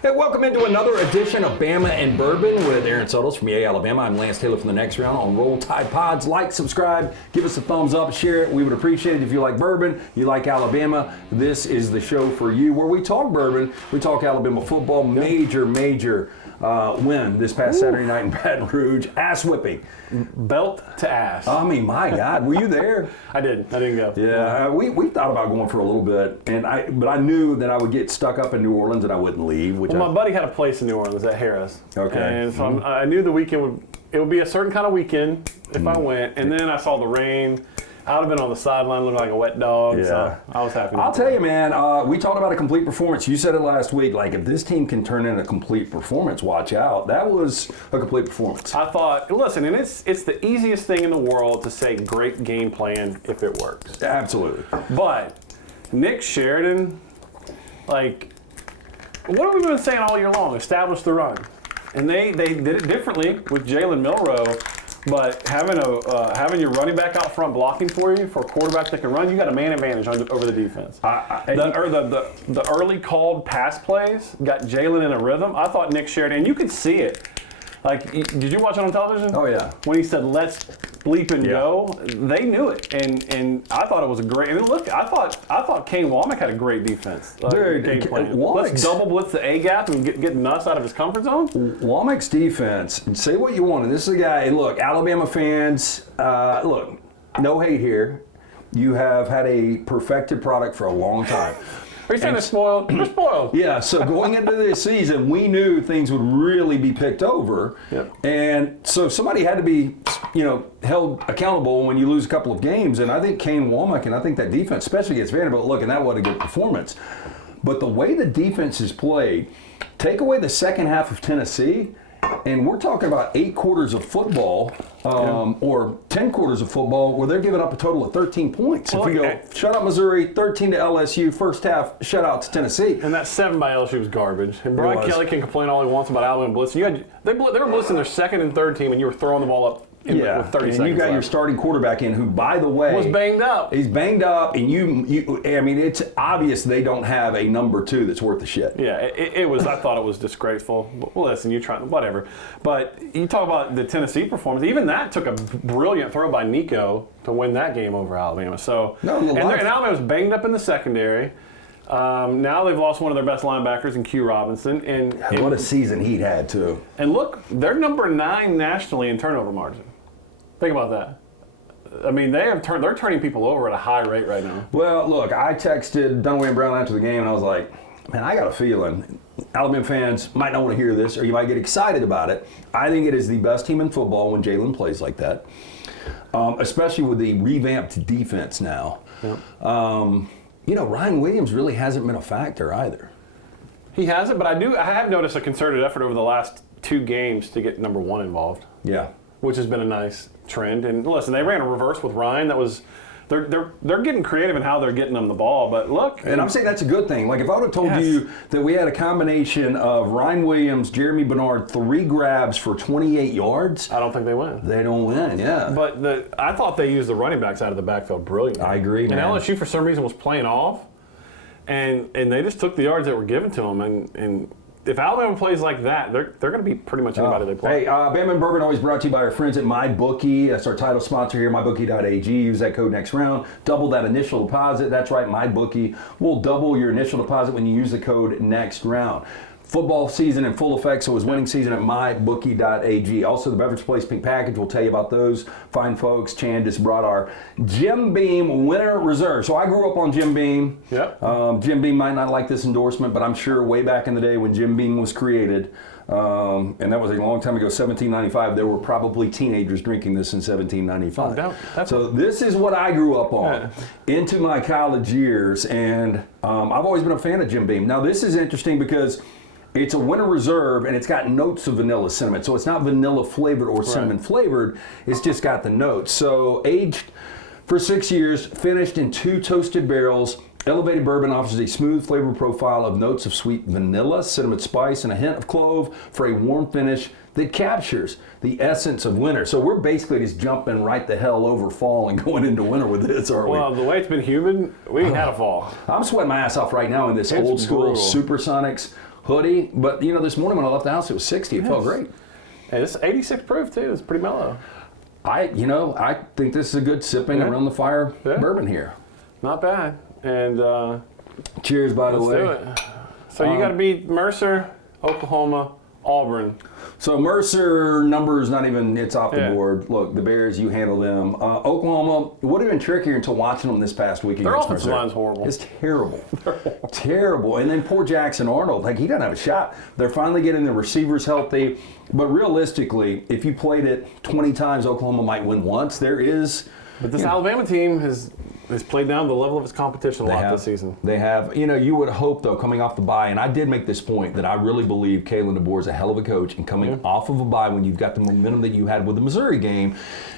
Hey, welcome into another edition of Bama and Bourbon with Aaron Suttles from EA Alabama. I'm Lance Taylor from the Next Round on Roll Tide Pods. Like, subscribe, give us a thumbs up, share it. We would appreciate it if you like bourbon, you like Alabama. This is the show for you where we talk bourbon, we talk Alabama football. Major win this past Saturday night in Baton Rouge. Ass whipping. Belt to ass. I mean, my God, were you there? I didn't go. Yeah, we thought about going for a little bit, but I knew that I would get stuck up in New Orleans and I wouldn't leave. My buddy had a place in New Orleans at Harris. Okay. And so I knew the weekend would be a certain kind of weekend if I went. And then I saw the rain. I would have been on the sideline looking like a wet dog. Yeah. So I was happy. I'll tell you, man, we talked about a complete performance. You said it last week, like if this team can turn in a complete performance, watch out. That was a complete performance. I thought, listen, and it's the easiest thing in the world to say great game plan if it works. Absolutely. But Nick Sheridan, like, what have we been saying all year long? Establish the run. And they did it differently with Jalen Milroe. But having your running back out front blocking for you, for a quarterback that can run, you got a man advantage over the defense. The early called pass plays got Jalen in a rhythm. I thought Nick Sheridan, you could see it. Like, did you watch it on television? Oh, yeah. When he said, let's bleep and go, they knew it. And I thought it was a great, and look, I thought Kane Womack had a great defense. Game plan. Let's double blitz the A-gap and get Nuss out of his comfort zone. Womack's defense, say what you want, and this is a guy, and look, Alabama fans, look, no hate here. You have had a perfected product for a long time. Are you saying they're spoiled? They're spoiled. Yeah, so going into this season, we knew things would really be picked over. Yep. And so somebody had to be, held accountable when you lose a couple of games. And I think Kane Womack and I think that defense, especially against Vanderbilt, look, and that was a good performance. But the way the defense is played, take away the second half of Tennessee, and we're talking about 8 quarters of football, or 10 quarters of football, where they're giving up a total of 13 points. If we go shutout Missouri, 13 to LSU, first half shutout to Tennessee. And that 7 by LSU was garbage. And Brian Kelly can complain all he wants about Alabama blitzing. They were blitzing their second and third team, and you were throwing the ball up with 30 seconds and you got left. your starting quarterback in, who, by the way, was banged up. He's banged up, and I mean, it's obvious they don't have a number 2 that's worth the shit. Yeah, it was. I thought it was disgraceful. Well, listen, you try whatever. But you talk about the Tennessee performance. Even that took a brilliant throw by Nico to win that game over Alabama. So and Alabama was banged up in the secondary. Now they've lost one of their best linebackers in Q Robinson, and what a season he'd had too. And look, they're number 9 nationally in turnover margin. Think about that. I mean, they're turning people over at a high rate right now. Well, look, I texted Dunaway and Brown after the game, and I was like, man, I got a feeling Alabama fans might not want to hear this, or you might get excited about it. I think it is the best team in football when Jalen plays like that, especially with the revamped defense now. Yep. Ryan Williams really hasn't been a factor either. He hasn't, but I have noticed a concerted effort over the last 2 games to get number 1 involved. Yeah. Which has been a nice trend. And listen, they ran a reverse with Ryan. That was they're getting creative in how they're getting them the ball. But look, and I'm saying that's a good thing. Like if I would have told you that we had a combination of Ryan Williams, Jeremy Bernard, 3 grabs for 28 yards, I don't think they win. They don't win. Yeah. But I thought they used the running backs out of the backfield brilliantly. I agree, man. And LSU for some reason was playing off, and they just took the yards that were given to them. And if Alabama plays like that, they're going to be pretty much anybody they play. Hey, Bama and Bourbon always brought to you by our friends at MyBookie. That's our title sponsor here, mybookie.ag. Use that code next round. Double that initial deposit. That's right, MyBookie will double your initial deposit when you use the code next round. Football season in full effect, so it's winning season at mybookie.ag. Also, the Beverage Place Pink Package, we'll tell you about those fine folks. Chan just brought our Jim Beam Winter Reserve. So I grew up on Jim Beam. Yep. Jim Beam might not like this endorsement, but I'm sure way back in the day when Jim Beam was created, and that was a long time ago, 1795, there were probably teenagers drinking this in 1795. No doubt. So this is what I grew up on into my college years, and I've always been a fan of Jim Beam. Now this is interesting because it's a winter reserve, and it's got notes of vanilla cinnamon. So it's not vanilla flavored or cinnamon flavored. It's just got the notes. So aged for 6 years, finished in 2 toasted barrels. Elevated bourbon offers a smooth flavor profile of notes of sweet vanilla, cinnamon spice, and a hint of clove for a warm finish that captures the essence of winter. So we're basically just jumping right the hell over fall and going into winter with this, aren't we? Well, the way it's been humid, we ain't had a fall. I'm sweating my ass off right now in this old school brutal. Supersonics hoodie. But, this morning when I left the house, it was 60. It felt great. And it's 86 proof, too. It's pretty mellow. I think this is a good sipping around the fire bourbon here. Not bad. And cheers, by the way. Let's do it. So you got to beat Mercer, Oklahoma, Auburn. So Mercer numbers not even, it's off the board. Look, the Bears, you handle them. Oklahoma would have been trickier until watching them this past week. Their offensive line's horrible. It's terrible. Terrible. And then poor Jackson Arnold, he doesn't have a shot. They're finally getting the receivers healthy. But realistically, if you played it 20 times, Oklahoma might win once. But this Alabama team has played down the level of its competition a lot this season. They have. You would hope, though, coming off the bye, and I did make this point, that I really believe Kalen DeBoer is a hell of a coach, and coming off of a bye when you've got the momentum that you had with the Missouri game,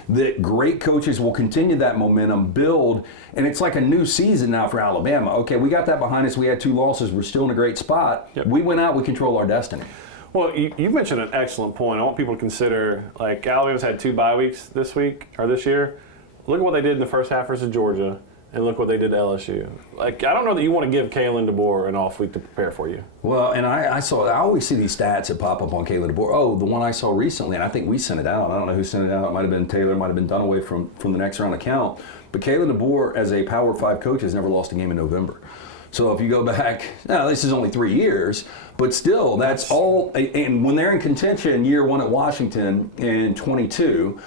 that great coaches will continue that momentum, build, and it's like a new season now for Alabama. Okay, we got that behind us. We had 2 losses. We're still in a great spot. Yep. We went out. We control our destiny. Well, you mentioned an excellent point. I want people to consider, Alabama's had 2 bye weeks this year. Look at what they did in the first half versus Georgia, and look what they did to LSU. I don't know that you want to give Kalen DeBoer an off week to prepare for you. Well, and I always see these stats that pop up on Kalen DeBoer. Oh, the one I saw recently, and I think we sent it out. I don't know who sent it out. It might have been Taylor. It might have been Dunaway from the next round account. But Kalen DeBoer, as a Power 5 coach, has never lost a game in November. So if you go back, now this is only 3 years, but still, that's all. And when they're in contention, year 1 at Washington in 22,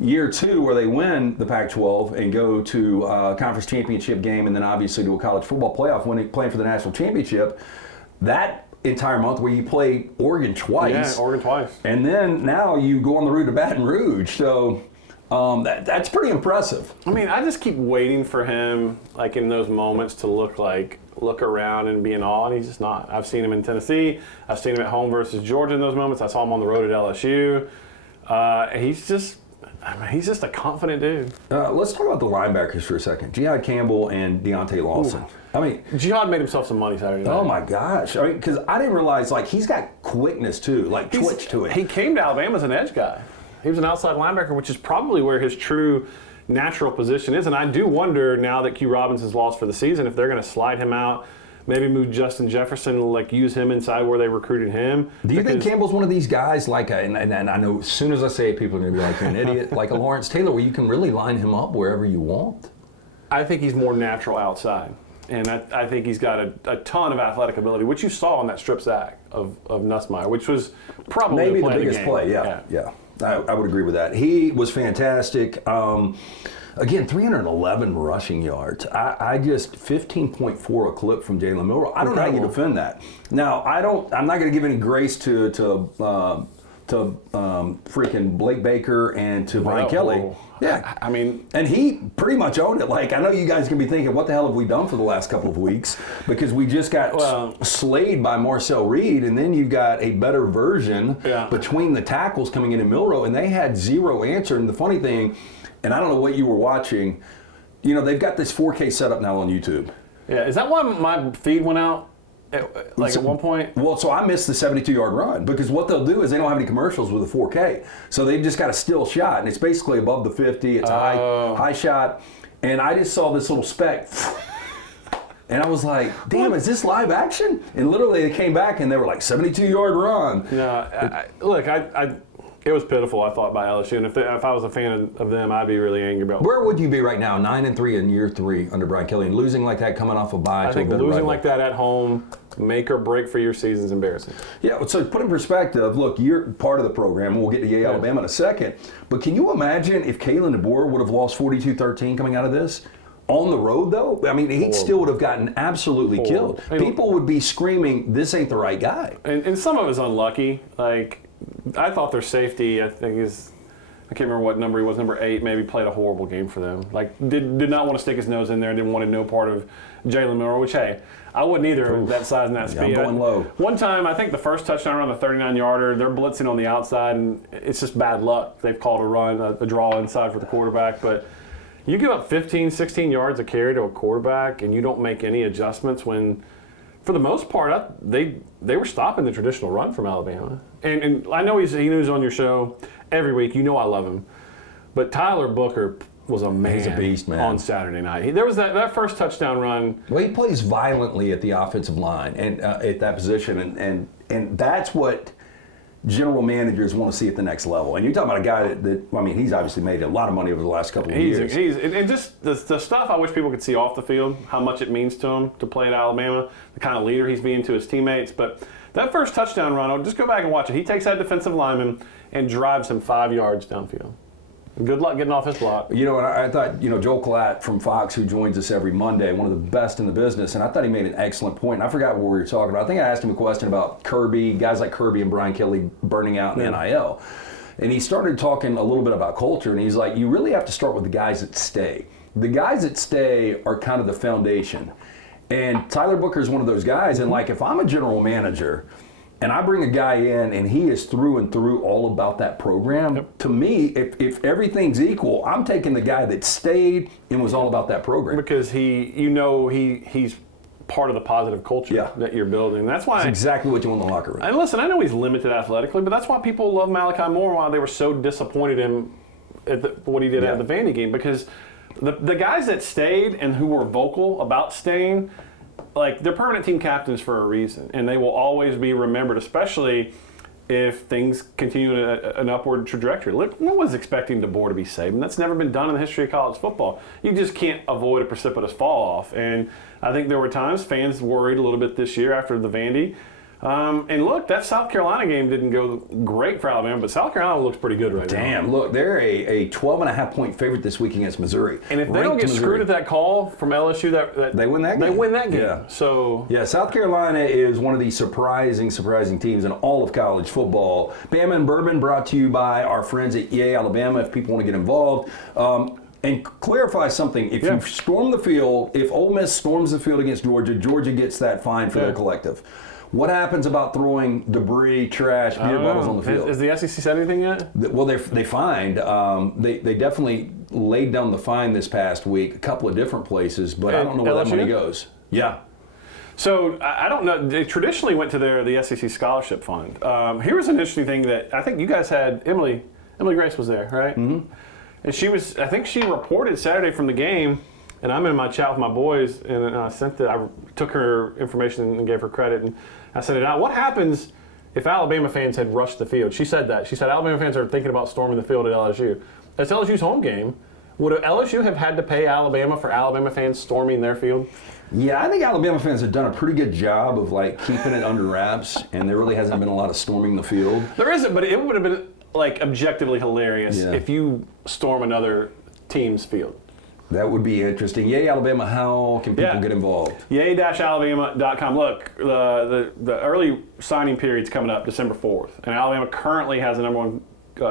year 2 where they win the Pac-12 and go to a conference championship game, and then obviously to a college football playoff playing for the national championship, that entire month where you play Oregon twice. Yeah, Oregon twice. And then now you go on the road to Baton Rouge. So that's pretty impressive. I just keep waiting for him, in those moments, to look around and be in awe, and he's just not. I've seen him in Tennessee. I've seen him at home versus Georgia in those moments. I saw him on the road at LSU. He's just a confident dude. Let's talk about the linebackers for a second. Jihad Campbell and Deontay Lawson. Ooh. Jihad made himself some money Saturday night. Oh my gosh! Because I didn't realize he's got quickness too, twitch to it. He came to Alabama as an edge guy. He was an outside linebacker, which is probably where his true natural position is. And I do wonder, now that Q Robinson's lost for the season, if they're going to slide him out, maybe move Justin Jefferson, use him inside where they recruited him. Do you think Campbell's one of these guys, and I know as soon as I say it, people are going to be like, you're an idiot, like a Lawrence Taylor, where you can really line him up wherever you want? I think he's more natural outside. And I think he's got a ton of athletic ability, which you saw on that strip sack of Nussmeier, which was probably maybe the biggest play. Yeah. I would agree with that. He was fantastic. Again, 311 rushing yards. I just 15.4 a clip from Jalen Milroe. I don't know how you defend that. Now, I'm not going to give any grace to freaking Blake Baker and to Brian Kelly. Yeah, and he pretty much owned it. I know you guys can be thinking, what the hell have we done for the last couple of weeks? Because we just got slayed by Marcel Reed, and then you got a better version between the tackles coming in Milroe, and they had zero answer. And the funny thing, and I don't know what you were watching, they've got this 4K setup now on YouTube. Yeah, is that why my feed went out? At one point? Well, so I missed the 72-yard run, because what they'll do is they don't have any commercials with a 4K. So they've just got a still shot, and it's basically above the 50. It's a high shot. And I just saw this little speck. And I was like, damn, is this live action? And literally they came back and they were like, 72-yard run. No, it was pitiful, I thought, by LSU. And if I was a fan of them, I'd be really angry about it. Where would you be right now, 9-3 in year 3 under Brian Kelly, and losing like that coming off a bye? I think losing like that at home, make or break for your season, is embarrassing. Yeah, so put in perspective, look, you're part of the program, and we'll get to Yale, Alabama in a second. But can you imagine if Kalen DeBoer would have lost 42-13 coming out of this? On the road, though, he still would have gotten absolutely killed. People would be screaming, this ain't the right guy. And some of it is unlucky. I thought their safety, I can't remember what number he was, number 8, maybe played a horrible game for them. Did not want to stick his nose in there, didn't want to no part of Jalen Milroe, which, hey, I wouldn't either, that size and that speed. I'm going low. One time, I think the first touchdown around the 39-yarder, they're blitzing on the outside, and it's just bad luck. They've called a run, a draw inside for the quarterback, but you give up 15, 16 yards a carry to a quarterback, and you don't make any adjustments when, for the most part, they were stopping the traditional run from Alabama. And I know he's on your show every week. You know I love him. But Tyler Booker was a man. He's a beast, man. On Saturday night. There was that first touchdown run. Well, he plays violently at the offensive line and at that position, and that's what general managers want to see at the next level. And you're talking about a guy that I mean, he's obviously made a lot of money over the last couple of years. And just the stuff I wish people could see off the field, how much it means to him to play at Alabama, the kind of leader he's being to his teammates. But that first touchdown run, I'll just go back and watch it. He takes that defensive lineman and drives him 5 yards downfield. Good luck getting off his block. You know, and I thought, Joel Klatt from Fox, who joins us every Monday, one of the best in the business, and I thought he made an excellent point. And I forgot what we were talking about. I think I asked him a question about Kirby, guys like Kirby and Brian Kelly burning out in NIL. And he started talking a little bit about culture, and he's like, you really have to start with the guys that stay. The guys that stay are kind of the foundation. And Tyler Booker is one of those guys, and like if I'm a general manager, and I bring a guy in and he is through and through all about that program, to me, if everything's equal, I'm taking the guy that stayed and was all about that program. Because he's part of the positive culture that you're building. That's why That's exactly what you want in the locker room. And listen, I know he's limited athletically, but that's why people love Malachi Moore, why they were so disappointed in what he did at the Vandy game. Because the guys that stayed and who were vocal about staying, like, they're permanent team captains for a reason, and they will always be remembered, especially if things continue an upward trajectory. Look, no one's expecting DeBoer to be Saban. That's never been done in the history of college football. You just can't avoid a precipitous fall off. And I think there were times fans worried a little bit this year after the Vandy. And look, that South Carolina game didn't go great for Alabama, but South Carolina looks pretty good right now. Damn, look, they're a 12.5-point favorite this week against Missouri. And if they don't get screwed at that call from LSU, they win that game. They win that game. Yeah. So South Carolina is one of the surprising teams in all of college football. Bama and Bourbon brought to you by our friends at EA Alabama, if people want to get involved. And clarify something. If you storm the field, if Ole Miss storms the field against Georgia, Georgia gets that fine for their collective. What happens about throwing debris, trash, beer bottles on the field? Has the SEC said anything yet? Well, they fined. They definitely laid down the fine this past week, a couple of different places, but I don't know where that money goes. Yeah. So I don't know. They traditionally went to the SEC Scholarship Fund. Here's an interesting thing that I think you guys had. Emily Grace was there, right? Mm-hmm. And I think she reported Saturday from the game. And I'm in my chat with my boys, and I took her information and gave her credit, and I sent it out. What happens if Alabama fans had rushed the field? She said that. She said Alabama fans are thinking about storming the field at LSU. That's LSU's home game. Would LSU have had to pay Alabama for Alabama fans storming their field? Yeah, I think Alabama fans have done a pretty good job of keeping it under wraps, and there really hasn't been a lot of storming the field. There isn't, but it would have been objectively hilarious if you storm another team's field. That would be interesting. Yay, Alabama, how can people get involved? Yay-alabama.com. Look, the early signing period's coming up December 4th, and Alabama currently has the number one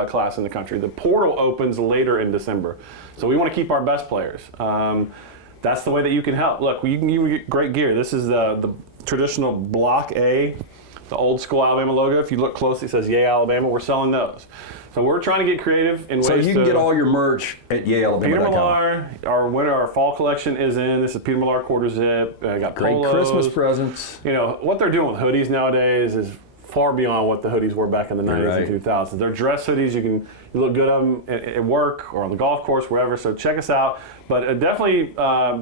class in the country. The portal opens later in December, so we want to keep our best players. That's the way that you can help. Look, you can get great gear. This is the traditional Block A, the old school Alabama logo. If you look closely, it says Yay, Alabama. We're selling those. So we're trying to get creative in ways. So you can get all your merch at YayAlabama.com. Peter Millar, our fall collection is in. This is Peter Millar quarter zip. Got great polos. Christmas presents. What they're doing with hoodies nowadays is far beyond what the hoodies were back in the 90s and 2000s. They're dress hoodies. You look good on them at work or on the golf course, wherever. So check us out. But definitely,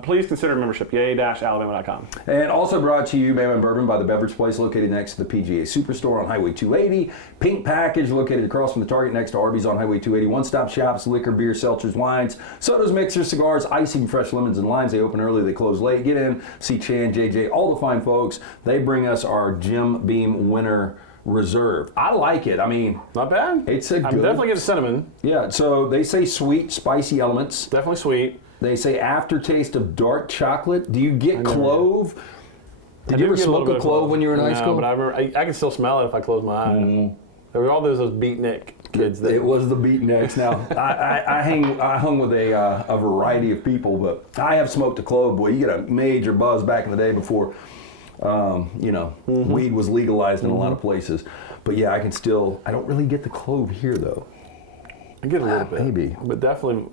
please consider membership. Yay-alabama.com. And also brought to you, Bama and Bourbon, by the Beverage Place, located next to the PGA Superstore on Highway 280. Pink Package, located across from the Target next to Arby's on Highway 280. One-stop shops, liquor, beer, seltzers, wines, sodas, mixers, cigars, icing, fresh lemons, and limes. They open early, they close late. Get in, see Chan, JJ, all the fine folks. They bring us our Jim Beam Winter Reserve. I like it. I mean, not bad. It's a good. I'm definitely getting cinnamon. Yeah. So they say sweet, spicy elements. Definitely sweet. They say aftertaste of dark chocolate. Do you get clove? Did you ever smoke a clove when you were in high school? No, but I remember I can still smell it if I close my eyes. There were all those beatnik kids. It was the beatniks. Now I hung with a variety of people, but I have smoked a clove. Boy, you get a major buzz back in the day before. Weed was legalized in a lot of places. But yeah, I don't really get the clove here though. I get a little bit. Maybe. But definitely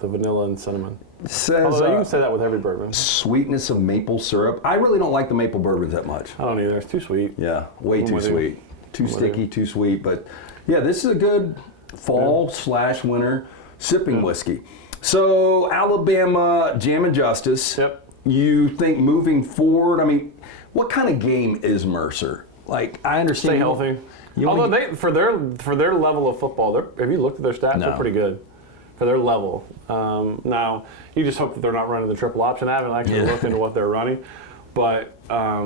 the vanilla and cinnamon. Says, you can say that with every bourbon. Sweetness of maple syrup. I really don't like the maple bourbons that much. I don't either. It's too sweet. Yeah, way too sweet. Too sticky, too sweet. But yeah, this is a good fall/winter sipping whiskey. So Alabama, Jam and Justice. Yep. You think moving forward? I mean, what kind of game is Mercer? Like, I understand. Stay healthy. Although they, for their level of football, have you looked at their stats? No. They're pretty good for their level. Now, you just hope that they're not running the triple option. I haven't actually looked into what they're running, but I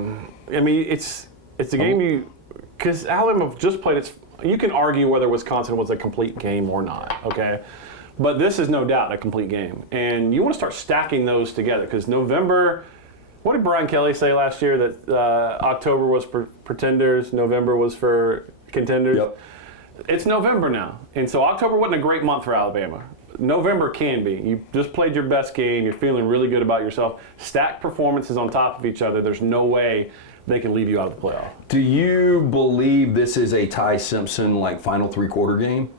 mean, it's a game because Alabama just played its. You can argue whether Wisconsin was a complete game or not. Okay. But this is no doubt a complete game. And you want to start stacking those together because November, what did Brian Kelly say last year? That October was for pretenders, November was for contenders? Yep. It's November now. And so October wasn't a great month for Alabama. November can be. You just played your best game. You're feeling really good about yourself. Stacked performances on top of each other. There's no way they can leave you out of the playoff. Do you believe this is a Ty Simpson, like, final three-quarter game?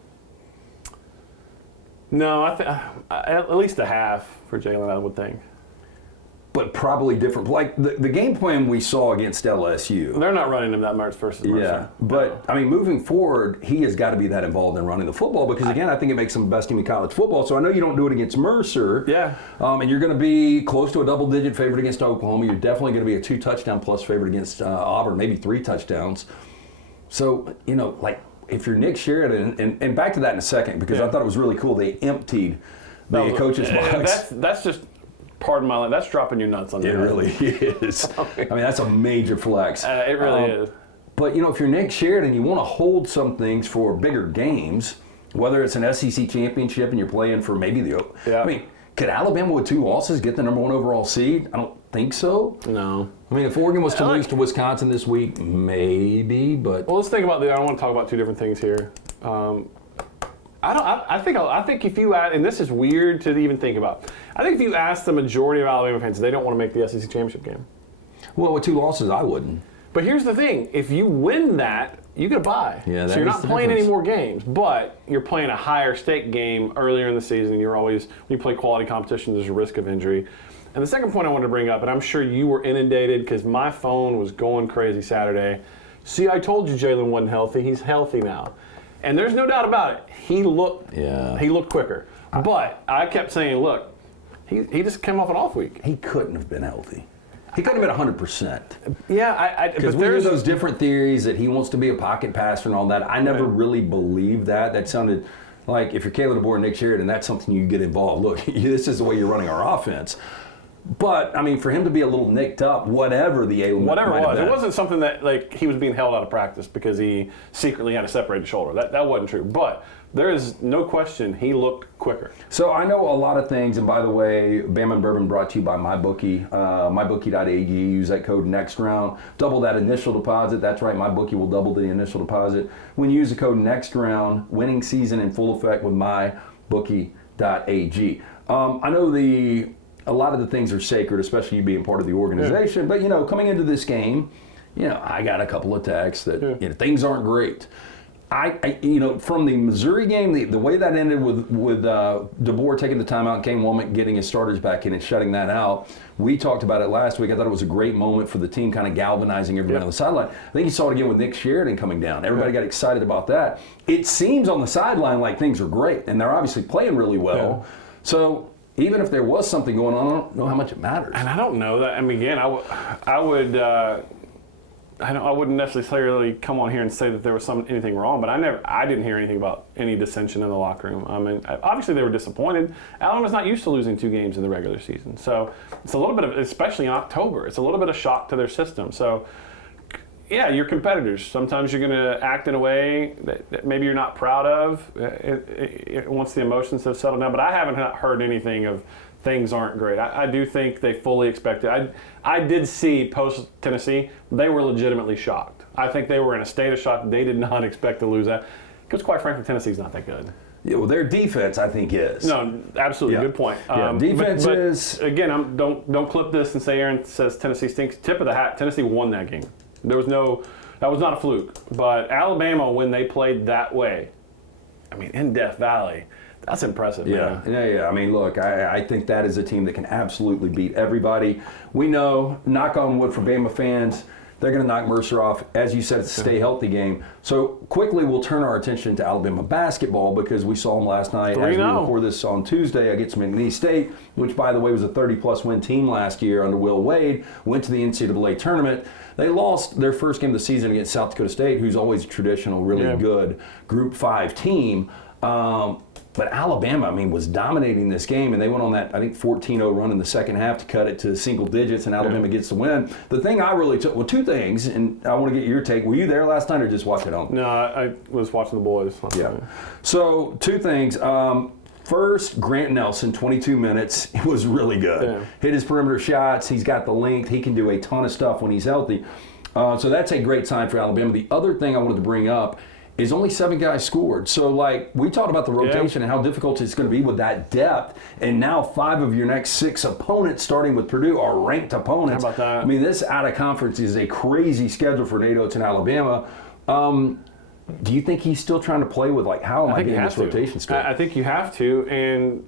No, at least a half for Jalen, I would think. But probably different. Like, the game plan we saw against LSU. They're not running him that much versus Mercer. Yeah, but, I mean, moving forward, he has got to be that involved in running the football because, again, I think it makes him the best team in college football. So I know you don't do it against Mercer. Yeah. And you're going to be close to a double-digit favorite against Oklahoma. You're definitely going to be a 2-touchdown plus favorite against Auburn, maybe 3 touchdowns. So, you know, like, if you're Nick Sheridan, and back to that in a second because I thought it was really cool. They emptied the coach's box. That's just, pardon my language, that's dropping your nuts on the It really is. I mean, that's a major flex. It really is. But, you know, if you're Nick Sheridan, you want to hold some things for bigger games, whether it's an SEC championship and you're playing for maybe I mean, could Alabama with 2 losses get the number 1 overall seed? I don't think so. No. I mean, if Oregon was to lose to Wisconsin this week, maybe, but... Well, let's think about I want to talk about 2 different things here. I think if you add, and this is weird to even think about, I think if you ask the majority of Alabama fans, they don't want to make the SEC championship game. Well, with 2 losses, I wouldn't. But here's the thing: if you win that, you get a bye. Yeah, so you're not playing any more games, but you're playing a higher stake game earlier in the season. And when you play quality competition, there's a risk of injury. And the second point I wanted to bring up, and I'm sure you were inundated because my phone was going crazy Saturday. See, I told you Jalen wasn't healthy. He's healthy now. And there's no doubt about it. He looked quicker. But I kept saying, look, he just came off an off week. He couldn't have been healthy. He couldn't have been 100%. Yeah, because we hear those different theories that he wants to be a pocket passer and all that. I never really believed that. That sounded like if you're Caleb DeBoer and Nick Sheridan, that's something you get involved. Look, this is the way you're running our offense. But, I mean, for him to be a little nicked up, whatever the ailment whatever might it have was, been. it wasn't something that, like, he was being held out of practice because he secretly had a separated shoulder. That wasn't true. But there is no question he looked quicker. So I know a lot of things, and by the way, Bama and Bourbon brought to you by MyBookie. MyBookie.ag, use that code NEXTROUND. Double that initial deposit. That's right, MyBookie will double the initial deposit. When you use the code NEXTROUND, winning season in full effect with MyBookie.ag. I know a lot of the things are sacred, especially you being part of the organization. Yeah. But, you know, coming into this game, you know, I got a couple of texts that you know, things aren't great. I you know, from the Missouri game, the way that ended with DeBoer taking the timeout and Kane Womack getting his starters back in and shutting that out, we talked about it last week. I thought it was a great moment for the team, kind of galvanizing everybody on the sideline. I think you saw it again with Nick Sheridan coming down. Everybody got excited about that. It seems on the sideline like things are great, and they're obviously playing really well. Yeah. So even if there was something going on, I don't know how much it matters. And I don't know that. I mean, again, I wouldn't necessarily come on here and say that there was anything wrong, but I didn't hear anything about any dissension in the locker room. I mean, obviously they were disappointed. Alabama's not used to losing 2 games in the regular season, so it's a little bit of, especially in October, it's a little bit of shock to their system. So, yeah, you're competitors. Sometimes you're going to act in a way that maybe you're not proud of once the emotions have settled down. But I haven't heard anything of things aren't great. I do think they fully expected. I did see post-Tennessee, they were legitimately shocked. I think they were in a state of shock. They did not expect to lose that because, quite frankly, Tennessee's not that good. Yeah, well, their defense, I think, is. No, absolutely. Good point. Defense is. Again, don't clip this and say Aaron says Tennessee stinks. Tip of the hat, Tennessee won that game. That was not a fluke. But Alabama, when they played that way, I mean, in Death Valley, that's impressive. Yeah. I mean, look, I think that is a team that can absolutely beat everybody. We know, knock on wood for Bama fans, They're going to knock Mercer off. As you said, it's a stay healthy game. So quickly, we'll turn our attention to Alabama basketball because we saw them last night. As we record this on Tuesday against McNeese State, which, by the way, was a 30-plus win team last year under Will Wade, went to the NCAA tournament. They lost their first game of the season against South Dakota State, who's always a traditional, really good Group 5 team. But Alabama, was dominating this game, and they went on that, I think, 14-0 run in the second half to cut it to single digits, and Alabama gets the win. The thing I really took, two things, and I want to get your take. Were you there last night or just watch it home? No, I was watching the boys. So, two things. First, Grant Nelson, 22 minutes. It was really good. Yeah. Hit his perimeter shots. He's got the length. He can do a ton of stuff when he's healthy. So that's a great sign for Alabama. The other thing I wanted to bring up is only 7 guys scored. So, we talked about the rotation and how difficult it's going to be with that depth. And now 5 of your next 6 opponents, starting with Purdue, are ranked opponents. How about that? This out-of-conference is a crazy schedule for Nate Oates in Alabama. Do you think he's still trying to play with, how am I getting this rotation straight? I think you have to. And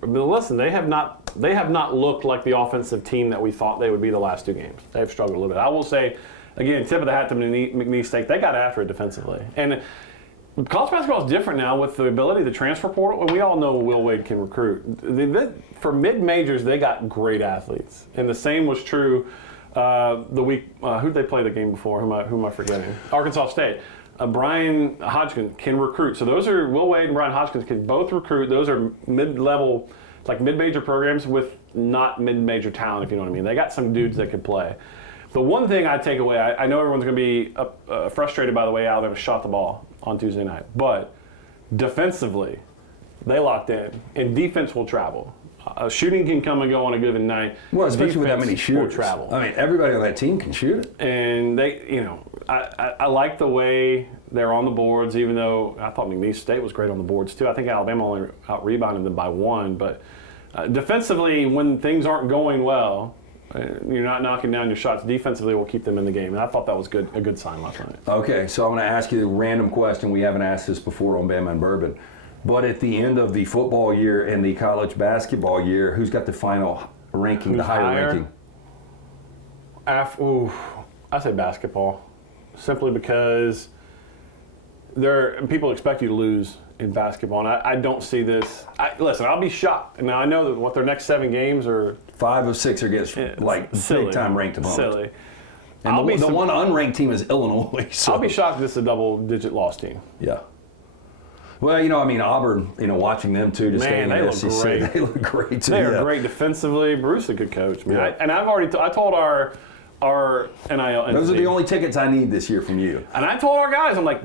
listen, they have not looked like the offensive team that we thought they would be the last 2 games. They've struggled a little bit. I will say, again, tip of the hat to McNeese State. They got after it defensively. And college basketball is different now with the ability, the transfer portal, and we all know Will Wade can recruit. For mid-majors, they got great athletes. And the same was true the week, who did they play the game before? Who am I forgetting? Arkansas State. Brian Hodgkins can recruit. So those are, Will Wade and Brian Hodgkins can both recruit. Those are mid-level, mid-major programs with not mid-major talent, if you know what I mean. They got some dudes that could play. The one thing I take away, I know everyone's going to be frustrated by the way Alabama shot the ball on Tuesday night, but defensively, they locked in, and defense will travel. Shooting can come and go on a given night. Well, especially with that many shooters. Will travel. Everybody on that team can shoot it. And they, I like the way they're on the boards, even though I thought McNeese State was great on the boards too. I think Alabama only out-rebounded them by 1, but defensively, when things aren't going well, you're not knocking down your shots. Defensively will keep them in the game, and I thought that was a good sign last night. Okay, so I'm going to ask you a random question. We haven't asked this before on Bama and Bourbon. But at the end of the football year and the college basketball year, who's got the final ranking, the higher ranking? I say basketball, simply because people expect you to lose in basketball, and I don't see this. Listen, I'll be shocked. Now, I know that what their next 7 games are 5 of 6 are against big-time ranked opponents. Silly. And the one unranked team is Illinois. So. I'll be shocked if this is a double-digit loss team. Yeah. Well, Auburn, watching them too, just staying in the SEC. Great. They look great too. They are great defensively. Bruce is a good coach. I told our NIL. Those are the only tickets I need this year from you. And I told our guys, I'm like,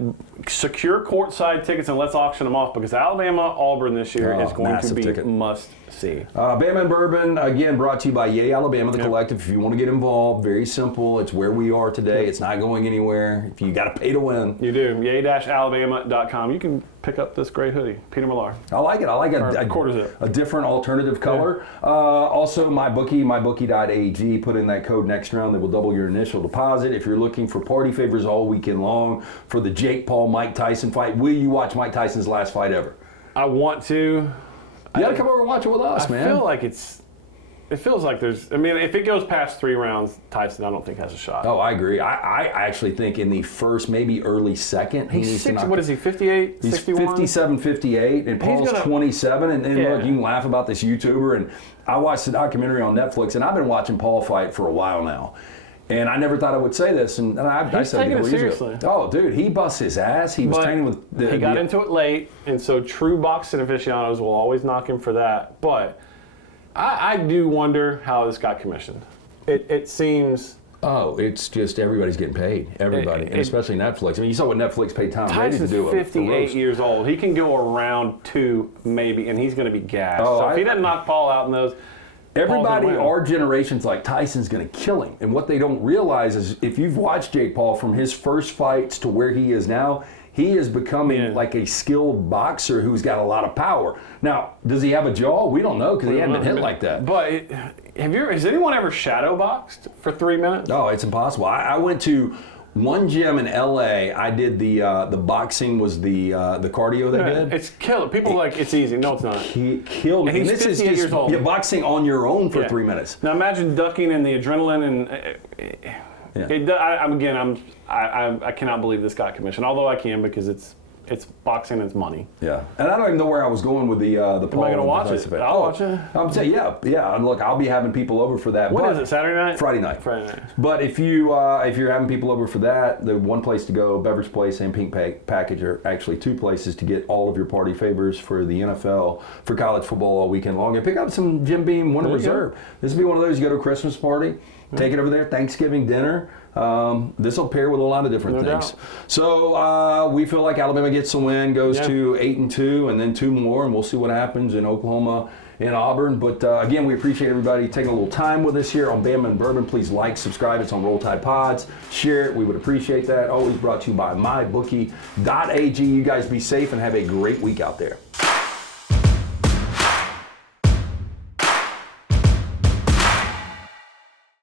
secure courtside tickets and let's auction them off because Alabama-Auburn this year is going to be must-see. Bama and Bourbon, again, brought to you by Yay Alabama, the collective. If you want to get involved, very simple. It's where we are today. It's not going anywhere. If you got to pay to win. You do. Yay-alabama.com. You can pick up this great hoodie, Peter Millar. I like it. I like a different alternative color. Yeah. Also, mybookie.ag. Put in that code next round that will double your initial deposit. If you're looking for party favors all weekend long for the Jake Paul-Mike Tyson fight, will you watch Mike Tyson's last fight ever? I want to. You got to come over and watch it with us, man. I feel like it feels like there's, if it goes past 3 rounds, Tyson, I don't think has a shot. Oh, I agree. I actually think in the first, maybe early second, he needs to knock. What is he, 58, He's 61? 57, 58, and Paul's 27. And look, you can laugh about this YouTuber. And I watched the documentary on Netflix, and I've been watching Paul fight for a while now. And I never thought I would say this, and I said it seriously. Oh, dude, he busts his ass. He was training with. He got into it late, and so true boxing aficionados will always knock him for that. But I do wonder how this got commissioned. It seems. Oh, it's just everybody's getting paid. Everybody, and especially Netflix. You saw what Netflix paid Tom Brady to do. Tyson's 58 years old. He can go around 2 maybe, and he's going to be gassed. Oh, so if he doesn't knock Paul out in those. Everybody, our generation's like, Tyson's going to kill him. And what they don't realize is if you've watched Jake Paul from his first fights to where he is now, he is becoming like a skilled boxer who's got a lot of power. Now, does he have a jaw? We don't know because he hadn't been hit like that. But has anyone ever shadow boxed for 3 minutes? No, it's impossible. I went to one gym in LA. I did the boxing was the cardio they did. It's killer. People it's easy. No, it's not. He killed me. And he's 58 years old. You're boxing on your own for 3 minutes. Now imagine ducking and the adrenaline and Yeah. I cannot believe this got commissioned. Although I can because it's boxing, it's money. Yeah, and I don't even know where I was going with the Am I going to watch it? I'll watch it. I'm saying, yeah. And look, I'll be having people over for that. When is it? Saturday night? Friday night. Friday night. But if you're having people over for that, the one place to go, Beverage Place and Pink Package, are actually two places to get all of your party favors for the NFL, for college football all weekend long. And pick up some Jim Beam Winter Reserve. This will be one of those you go to a Christmas party, take it over there, Thanksgiving dinner. This will pair with a lot of different things. Doubt. So we feel like Alabama gets the win, goes to 8-2, and then 2 more, and we'll see what happens in Oklahoma and Auburn. But again, we appreciate everybody taking a little time with us here on Bama and Bourbon. Please like, subscribe. It's on Roll Tide Pods. Share it. We would appreciate that. Always brought to you by mybookie.ag. You guys be safe and have a great week out there.